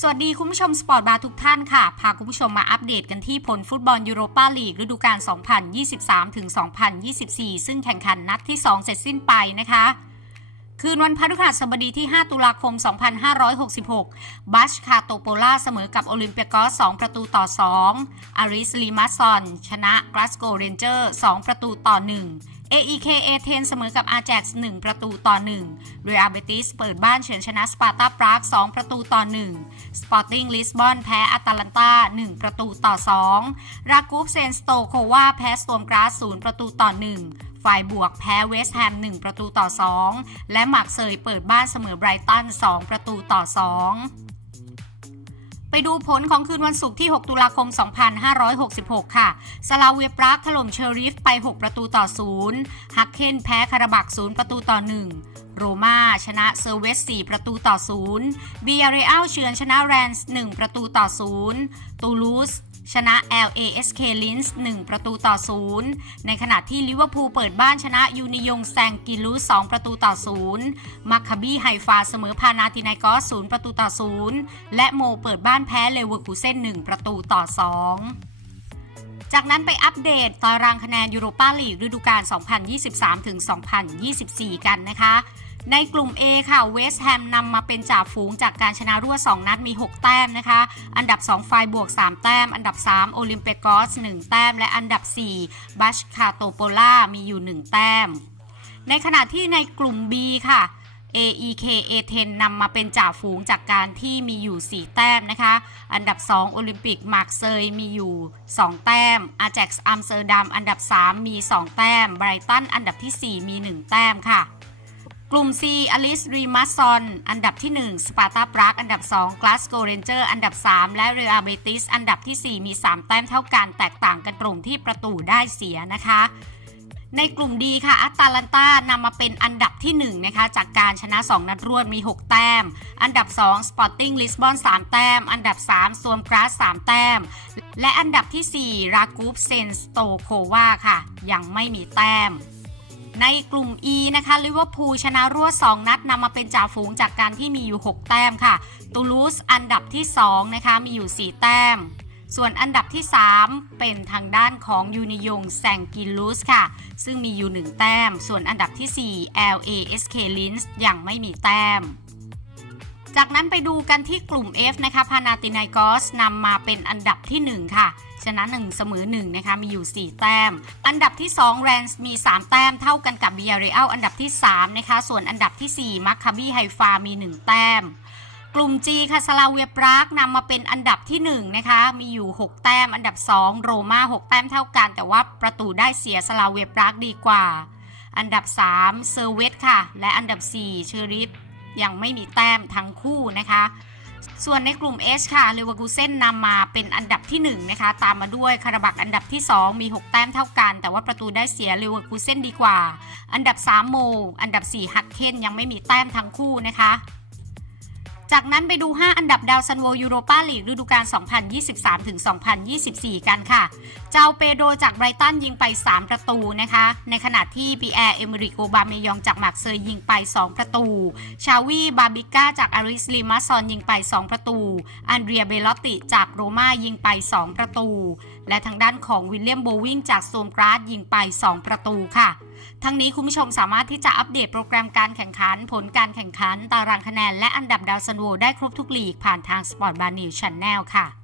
สวัสดีคุณผู้ชมสปอร์ตบาร์ทุกท่านค่ะ พาคุณผู้ชมมาอัปเดตกันที่ผลฟุตบอลยูโรปาลีกฤดูกาล 2023ถึง2024 ซึ่งแข่งขันนัดที่ 2 เสร็จสิ้นไปนะคะ คืนวันพฤหัสบดีที่ 5 ตุลาคม 2566 บัชคาโตโปล่าเสมอกับโอลิมเปียกอส 2 ประตูต่อ 2 อาริสลีมาซอน ชนะกลาสโกเรนเจอร์ 2 ประตูต่อ 1 AEK เอเธนเสมอกับอาแจ็กซ์1ประตูต่อ1เรอัลเบติสเปิดบ้านเฉือนชนะสปาร์ตาปราก2ประตูต่อ 1 สปอร์ติ้งลิสบอนแพ้อาตาลันตา1 ประตูต่อ 2 รากูฟเซนสโตโควาแพ้สโตมกราส0ประตูต่อ 1ฝ่ายบวกแพ้เวสต์แฮม 1 ประตูต่อ 2 และหมักเซยเปิดบ้านเสมอไบรตัน 2 ประตูต่อ 2 ไปดูผลของคืนวันศุกร์ที่ 6 ตุลาคม 2566 ค่ะ สลาเวียปรากถล่มเชอริฟไป 6 ประตูต่อ 0 ฮักเคนแพ้คาราบัก 0 ประตูต่อ 1 โรมาชนะเซอร์เวส 4 ประตูต่อ0บียเรอัลเฉือนชนะแรนส์ 1 ประตูต่อ 0 ตูลูส ชนะ LASK Linz 1ประตูต่อ 0 ในขณะที่ลิเวอร์พูลเปิดบ้านชนะยูนิยงแซงกิลูส2ประตูต่อ 0 มัคคาบี้ไฮฟาเสมอพานาตินายกอส0ประตูต่อ 0 และโมเปิดบ้านแพ้เลเวอร์คูเซ่น1ประตูต่อ 2จากนั้นไปอัปเดตตารางคะแนนยูโรปาลีกฤดูกาล 2023ถึง2024 กันนะคะ ในกลุ่ม A ค่ะเวสต์แฮมนำมาเป็นจ่าฝูงจากการชนะรวด 2 นัดมี 6 แต้มนะคะ อันดับ 2 ไฟบวก 3 แต้ม อันดับ 3 โอลิมเปกอส 1 แต้ม และอันดับ 4 บัชคาโตโปล่ามีอยู่ 1 แต้ม ในขณะที่ในกลุ่ม B ค่ะ AEK A10 นำมาเป็นจ่าฝูงจากการที่มีอยู่ 4 แต้มนะคะ อันดับ 2 โอลิมปิกมาร์กเซยมีอยู่ 2 แต้มอาแจ็กซ์อัมสเตอร์ดัมอันดับ 3 มี 2 แต้มไบรตันอันดับที่ 4 มี 1 แต้มค่ะ ลุ่ม C อลิสรีมาซอนอันดับที่ 1 สปาร์ตาปรากอันดับ 2 กลาสโกเรนเจอร์อันดับ 3 และเรอัลเบติสอันดับที่ 4 มี 3 แต้มเท่ากันแตกต่างกันตรงที่ประตูได้เสียนะคะ ในกลุ่มดีค่ะอัตาลันตานำมาเป็นอันดับที่ 1 นะคะ จากการชนะ 2 นัดรวดมี 6 แต้ม อันดับ2 Sporting Lisbon 3แต้ม อันดับ3ซวมกราส3แต้ม และอันดับที่ 4 รากูฟเซนสโตโควาค่ะ ยังไม่มีแต้มในกลุ่ม E นะคะลิเวอร์พูลชนะรวด 2 นัดนำมาเป็นจ่าฝูงจากการที่มีอยู่ 6 แต้มค่ะตูลูสอันดับที่2นะคะมีอยู่ 4 แต้ม ส่วนอันดับที่ 3 เป็นทางด้านของยูนิยงแซงกิลูสค่ะ ซึ่งมีอยู่ 1 แต้ม ส่วนอันดับที่ 4 LASK Linz ยังไม่มีแต้ม จากนั้นไปดูกันที่กลุ่ม F นะคะพานาตินายกอสนำมาเป็นอันดับที่ 1 ค่ะ ชนะ 1 เสมอ1นะคะมีอยู่ 4 แต้ม อันดับที่ 2 แรนส์มี 3 แต้มเท่ากันกับเบียเรอัลอันดับที่ 3 นะคะ ส่วนอันดับที่ 4 มัคคาบีไฮฟา มี 1 แต้ม กลุ่ม G ค่ะสลาเวียปรากนำมาเป็นอันดับที่ 1 นะคะ มีอยู่ 6 แต้ม อันดับ 2 โรม่า6 แต้มเท่ากัน แต่ว่าประตูได้เสียสลาเวียปรากดีกว่า อันดับ 3 เซอร์เวตค่ะ และอันดับ 4 เชอริฟ ยังไม่มีแต้มทั้งคู่นะคะ ส่วนในกลุ่ม H ค่ะเลเวอร์กูเซนนำมาเป็นอันดับที่1นะคะ ตามมาด้วยคาราบักอันดับที่ 2 มี 6 แต้มเท่ากัน แต่ว่าประตูได้เสียเลเวอร์กูเซนดีกว่า อันดับ 3 โม อันดับ 4 ฮัตเคนยังไม่มีแต้มทั้งคู่นะคะ จากนั้นไปดู 5 อันดับดาวซันโวยูโรปาลีกฤดูกาล 2023-2024 กันค่ะ เจ้าเปโดจากไบรตันยิงไป 3 ประตูนะคะ ในขณะที่ปีแอร์เอมริโกบาเมยองจากมาร์กเซยยิงไป 2 ประตู ชาวีบาบิก้าจากอาริสลีมาซอนยิงไป 2 ประตู อันเดรียเบลอตติจากโรม่ายิงไป 2 ประตู และทางด้านของวิลเลียมโบวิงจากโซมกราสยิงไป 2 ประตูค่ะทั้งนี้คุณผู้ชมสามารถที่จะอัปเดตโปรแกรมการแข่งขัน ผลการแข่งขัน ตารางคะแนน และอันดับดาวซันโวได้ครบทุกลีกผ่านทาง Sport b a r n e w Channel ค่ะ